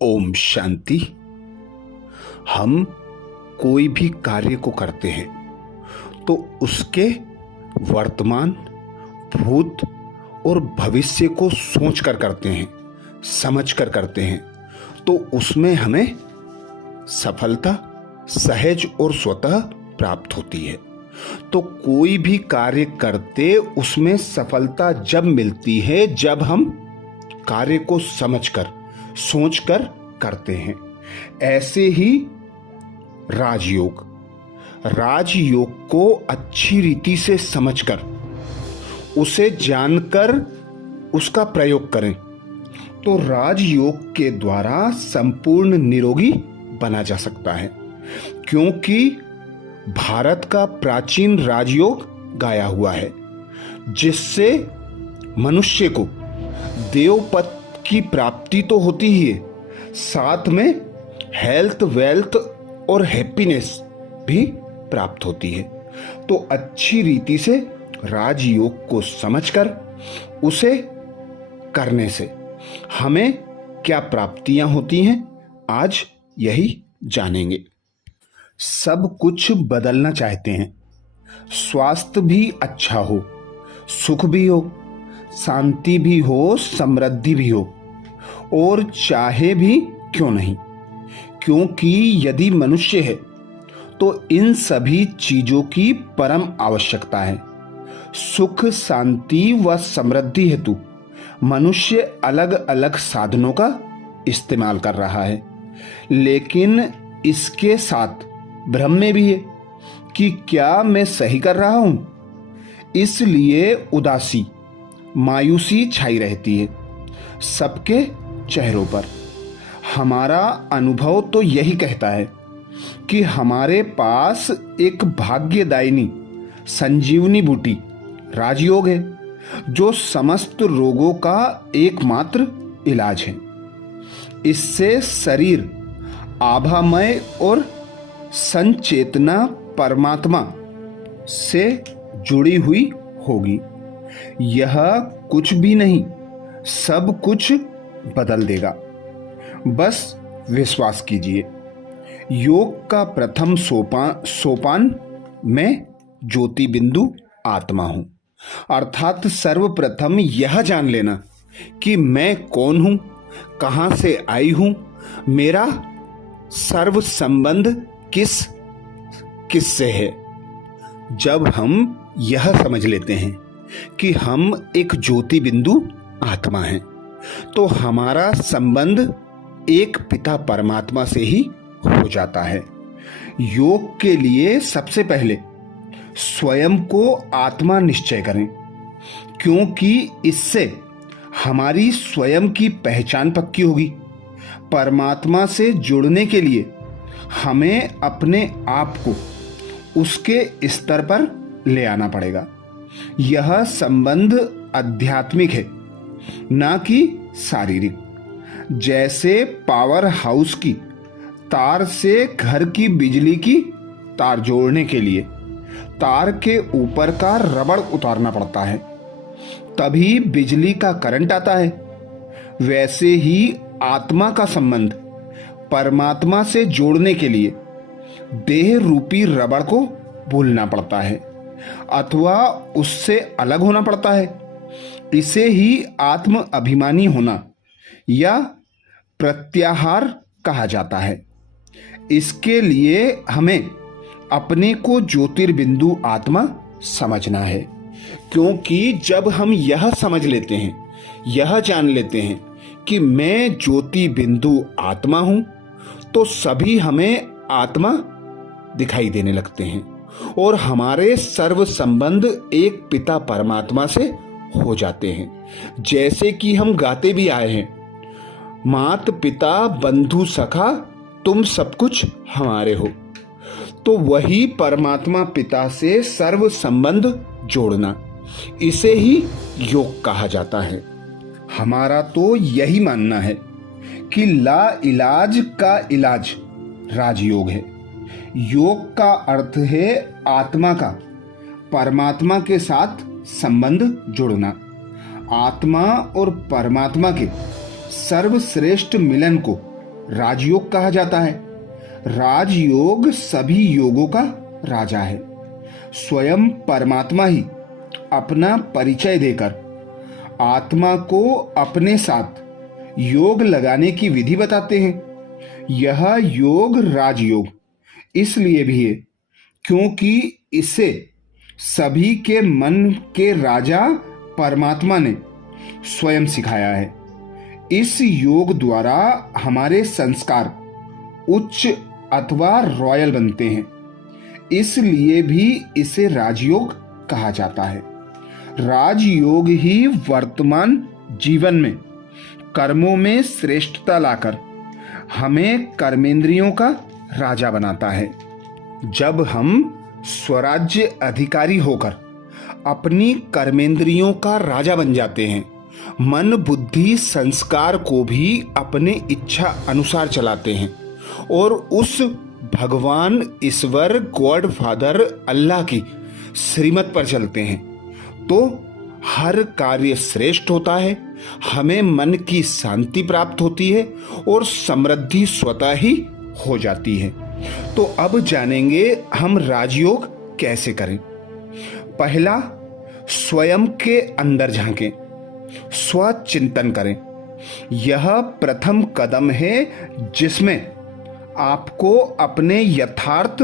ओम शांति। हम कोई भी कार्य को करते हैं तो उसके वर्तमान, भूत और भविष्य को सोच कर करते हैं, समझ कर करते हैं, तो उसमें हमें सफलता सहज और स्वतः प्राप्त होती है। तो कोई भी कार्य करते उसमें सफलता जब मिलती है जब हम कार्य को समझकर सोचकर करते हैं। ऐसे ही राजयोग को अच्छी रीति से समझकर उसे जानकर उसका प्रयोग करें तो राजयोग के द्वारा संपूर्ण निरोगी बना जा सकता है। क्योंकि भारत का प्राचीन राजयोग गाया हुआ है जिससे मनुष्य को देवपद की प्राप्ति तो होती ही है, साथ में हेल्थ, वेल्थ और हैप्पीनेस भी प्राप्त होती है। तो अच्छी रीति से राजयोग को समझकर उसे करने से हमें क्या प्राप्तियां होती हैं, आज यही जानेंगे। सब कुछ बदलना चाहते हैं, स्वास्थ्य भी अच्छा हो, सुख भी हो, शांति भी हो, समृद्धि भी हो, और चाहे भी क्यों नहीं। क्योंकि यदि मनुष्य है तो इन सभी चीजों की परम आवश्यकता है। सुख, शांति व समृद्धि हेतु मनुष्य अलग अलग साधनों का इस्तेमाल कर रहा है, लेकिन इसके साथ भ्रम में भी है कि क्या मैं सही कर रहा हूं। इसलिए उदासी, मायूसी छाई रहती है सबके चेहरों पर। हमारा अनुभव तो यही कहता है कि हमारे पास एक भाग्यदायिनी संजीवनी बूटी राजयोग है जो समस्त रोगों का एकमात्र इलाज है। इससे शरीर आभामय और संचेतना परमात्मा से जुड़ी हुई होगी। यह कुछ भी नहीं, सब कुछ बदल देगा। बस विश्वास कीजिए। योग का प्रथम सोपान मैं ज्योति बिंदु आत्मा हूं। अर्थात सर्वप्रथम यह जान लेना कि मैं कौन हूं, कहां से आई हूं, मेरा सर्व संबंध किस से है। जब हम यह समझ लेते हैं कि हम एक ज्योति बिंदु आत्मा हैं तो हमारा संबंध एक पिता परमात्मा से ही हो जाता है। योग के लिए सबसे पहले स्वयं को आत्मा निश्चय करें, क्योंकि इससे हमारी स्वयं की पहचान पक्की होगी। परमात्मा से जुड़ने के लिए हमें अपने आप को उसके स्तर पर ले आना पड़ेगा। यह संबंध आध्यात्मिक है, ना कि शारीरिक। जैसे पावर हाउस की तार से घर की बिजली की तार जोड़ने के लिए तार के ऊपर का रबड़ उतारना पड़ता है, तभी बिजली का करंट आता है। वैसे ही आत्मा का संबंध परमात्मा से जोड़ने के लिए देह रूपी रबड़ को भूलना पड़ता है अथवा उससे अलग होना पड़ता है। इसे ही आत्म अभिमानी होना या प्रत्याहार कहा जाता है। इसके लिए हमें अपने को ज्योतिर्बिंदु आत्मा समझना है। क्योंकि जब हम यह समझ लेते हैं, यह जान लेते हैं कि मैं ज्योति बिंदु आत्मा हूं, तो सभी हमें आत्मा दिखाई देने लगते हैं और हमारे सर्व संबंध एक पिता परमात्मा से हो जाते हैं। जैसे कि हम गाते भी आए हैं, मात पिता बंधु सखा तुम सब कुछ हमारे हो। तो वही परमात्मा पिता से सर्व संबंध जोड़ना, इसे ही योग कहा जाता है। हमारा तो यही मानना है कि ला इलाज का इलाज राजयोग है। योग का अर्थ है आत्मा का परमात्मा के साथ संबंध जोड़ना। आत्मा और परमात्मा के सर्वश्रेष्ठ मिलन को राजयोग कहा जाता है। राजयोग सभी योगों का राजा है। स्वयं परमात्मा ही अपना परिचय देकर आत्मा को अपने साथ योग लगाने की विधि बताते हैं। यह योग राजयोग इसलिए भी है क्योंकि इसे सभी के मन के राजा परमात्मा ने स्वयं सिखाया है। इस योग द्वारा हमारे संस्कार उच्च अथवा रॉयल बनते हैं, इसलिए भी इसे राजयोग कहा जाता है। राजयोग ही वर्तमान जीवन में कर्मों में श्रेष्ठता लाकर हमें कर्मेंद्रियों का राजा बनाता है। जब हम स्वराज्य अधिकारी होकर अपनी कर्मेंद्रियों का राजा बन जाते हैं, मन बुद्धि संस्कार को भी अपने इच्छा अनुसार चलाते हैं और उस भगवान ईश्वर गॉड फादर अल्लाह की श्रीमत पर चलते हैं, तो हर कार्य श्रेष्ठ होता है, हमें मन की शांति प्राप्त होती है और समृद्धि स्वतः ही हो जाती है। तो अब जानेंगे हम राजयोग कैसे करें। पहला, स्वयं के अंदर झांकें, स्वचिंतन करें। यह प्रथम कदम है जिसमें आपको अपने यथार्थ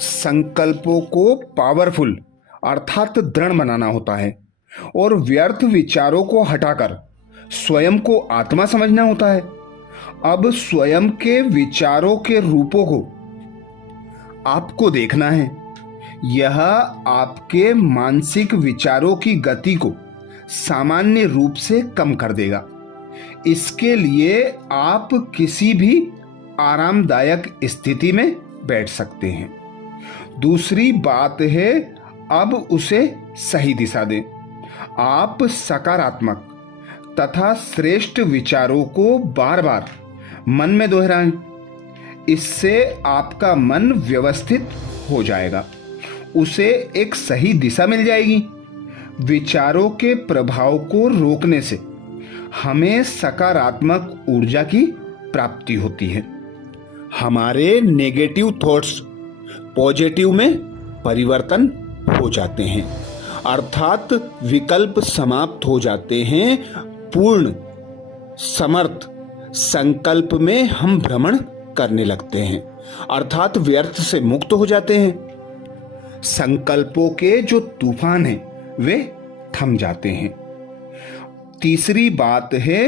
संकल्पों को पावरफुल अर्थात दृढ़ बनाना होता है और व्यर्थ विचारों को हटाकर स्वयं को आत्मा समझना होता है। अब स्वयं के विचारों के रूपों को आपको देखना है। यह आपके मानसिक विचारों की गति को सामान्य रूप से कम कर देगा। इसके लिए आप किसी भी आरामदायक स्थिति में बैठ सकते हैं। दूसरी बात है, अब उसे सही दिशा दें। आप सकारात्मक तथा श्रेष्ठ विचारों को बार बार मन में दोहराएं। इससे आपका मन व्यवस्थित हो जाएगा, उसे एक सही दिशा मिल जाएगी। विचारों के प्रभाव को रोकने से हमें सकारात्मक ऊर्जा की प्राप्ति होती है। हमारे नेगेटिव थॉट्स पॉजिटिव में परिवर्तन हो जाते हैं, अर्थात विकल्प समाप्त हो जाते हैं। पूर्ण समर्थ संकल्प में हम भ्रमण करने लगते हैं, अर्थात व्यर्थ से मुक्त हो जाते हैं। संकल्पों के जो तूफान हैं वे थम जाते हैं। तीसरी बात है,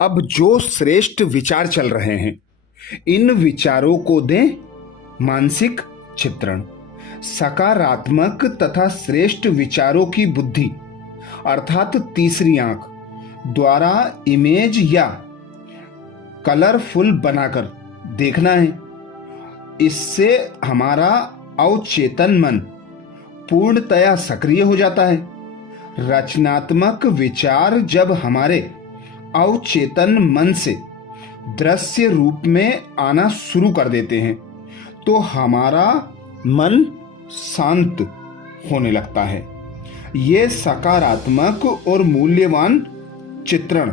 अब जो श्रेष्ठ विचार चल रहे हैं इन विचारों को दें मानसिक चित्रण। सकारात्मक तथा श्रेष्ठ विचारों की बुद्धि अर्थात तीसरी आंख द्वारा इमेज या कलरफुल बनाकर देखना है। इससे हमारा अवचेतन मन पूर्णतया सक्रिय हो जाता है। रचनात्मक विचार जब हमारे अवचेतन मन से दृश्य रूप में आना शुरू कर देते हैं तो हमारा मन शांत होने लगता है। ये सकारात्मक और मूल्यवान चित्रण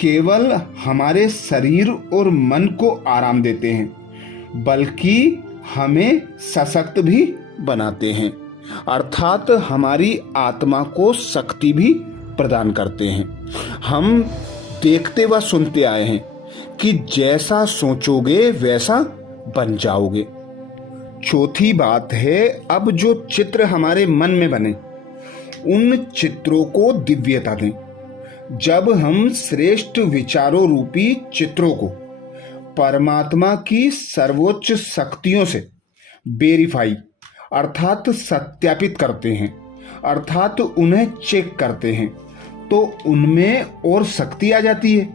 केवल हमारे शरीर और मन को आराम देते हैं बल्कि हमें सशक्त भी बनाते हैं, अर्थात हमारी आत्मा को शक्ति भी प्रदान करते हैं। हम देखते व सुनते आए हैं कि जैसा सोचोगे वैसा बन जाओगे। चौथी बात है, अब जो चित्र हमारे मन में बने उन चित्रों को दिव्यता दें। जब हम श्रेष्ठ विचारों रूपी चित्रों को परमात्मा की सर्वोच्च शक्तियों से वेरीफाई अर्थात सत्यापित करते हैं, अर्थात उन्हें चेक करते हैं, तो उनमें और शक्ति आ जाती है।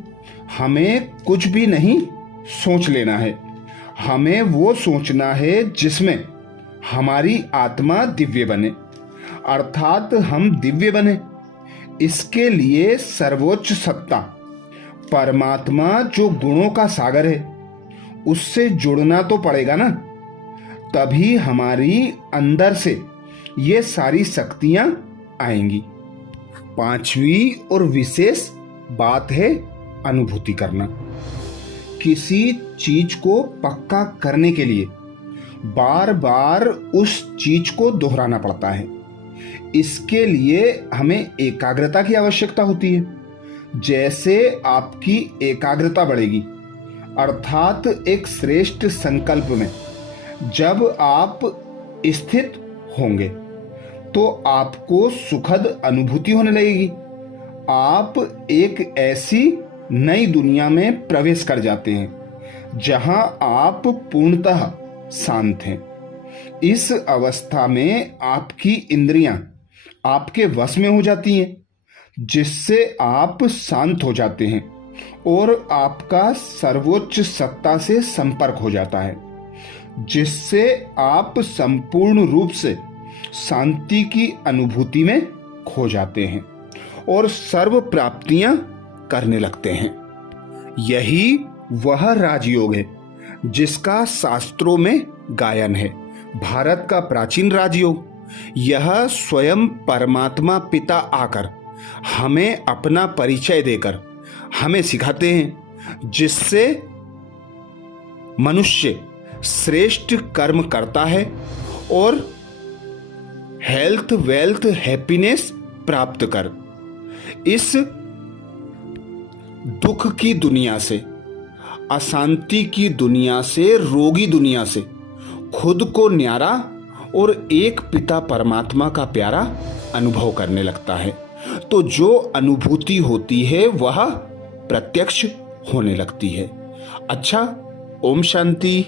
हमें कुछ भी नहीं सोच लेना है, हमें वो सोचना है जिसमें हमारी आत्मा दिव्य बने, अर्थात हम दिव्य बने। इसके लिए सर्वोच्च सत्ता परमात्मा जो गुणों का सागर है उससे जुड़ना तो पड़ेगा ना, तभी हमारी अंदर से ये सारी शक्तियां आएंगी। पांचवी और विशेष बात है अनुभूति करना। किसी चीज को पक्का करने के लिए बार बार उस चीज को दोहराना पड़ता है। इसके लिए हमें एकाग्रता की आवश्यकता होती है। जैसे आपकी एकाग्रता बढ़ेगी, अर्थात एक श्रेष्ठ संकल्प में जब आप स्थित होंगे तो आपको सुखद अनुभूति होने लगेगी। आप एक ऐसी नई दुनिया में प्रवेश कर जाते हैं जहां आप पूर्णतः शांत हैं। इस अवस्था में आपकी इंद्रियां आपके वश में हो जाती हैं, जिससे आप शांत हो जाते हैं और आपका सर्वोच्च सत्ता से संपर्क हो जाता है, जिससे आप संपूर्ण रूप से शांति की अनुभूति में खो जाते हैं और सर्व प्राप्तियां करने लगते हैं। यही वह राजयोग है जिसका शास्त्रों में गायन है। भारत का प्राचीन राजयोग, यह स्वयं परमात्मा पिता आकर हमें अपना परिचय देकर हमें सिखाते हैं, जिससे मनुष्य श्रेष्ठ कर्म करता है और हेल्थ, वेल्थ, हैप्पीनेस प्राप्त कर इस दुख की दुनिया से, अशांति की दुनिया से, रोगी दुनिया से खुद को न्यारा और एक पिता परमात्मा का प्यारा अनुभव करने लगता है। तो जो अनुभूति होती है वह प्रत्यक्ष होने लगती है। अच्छा, ओम शांति।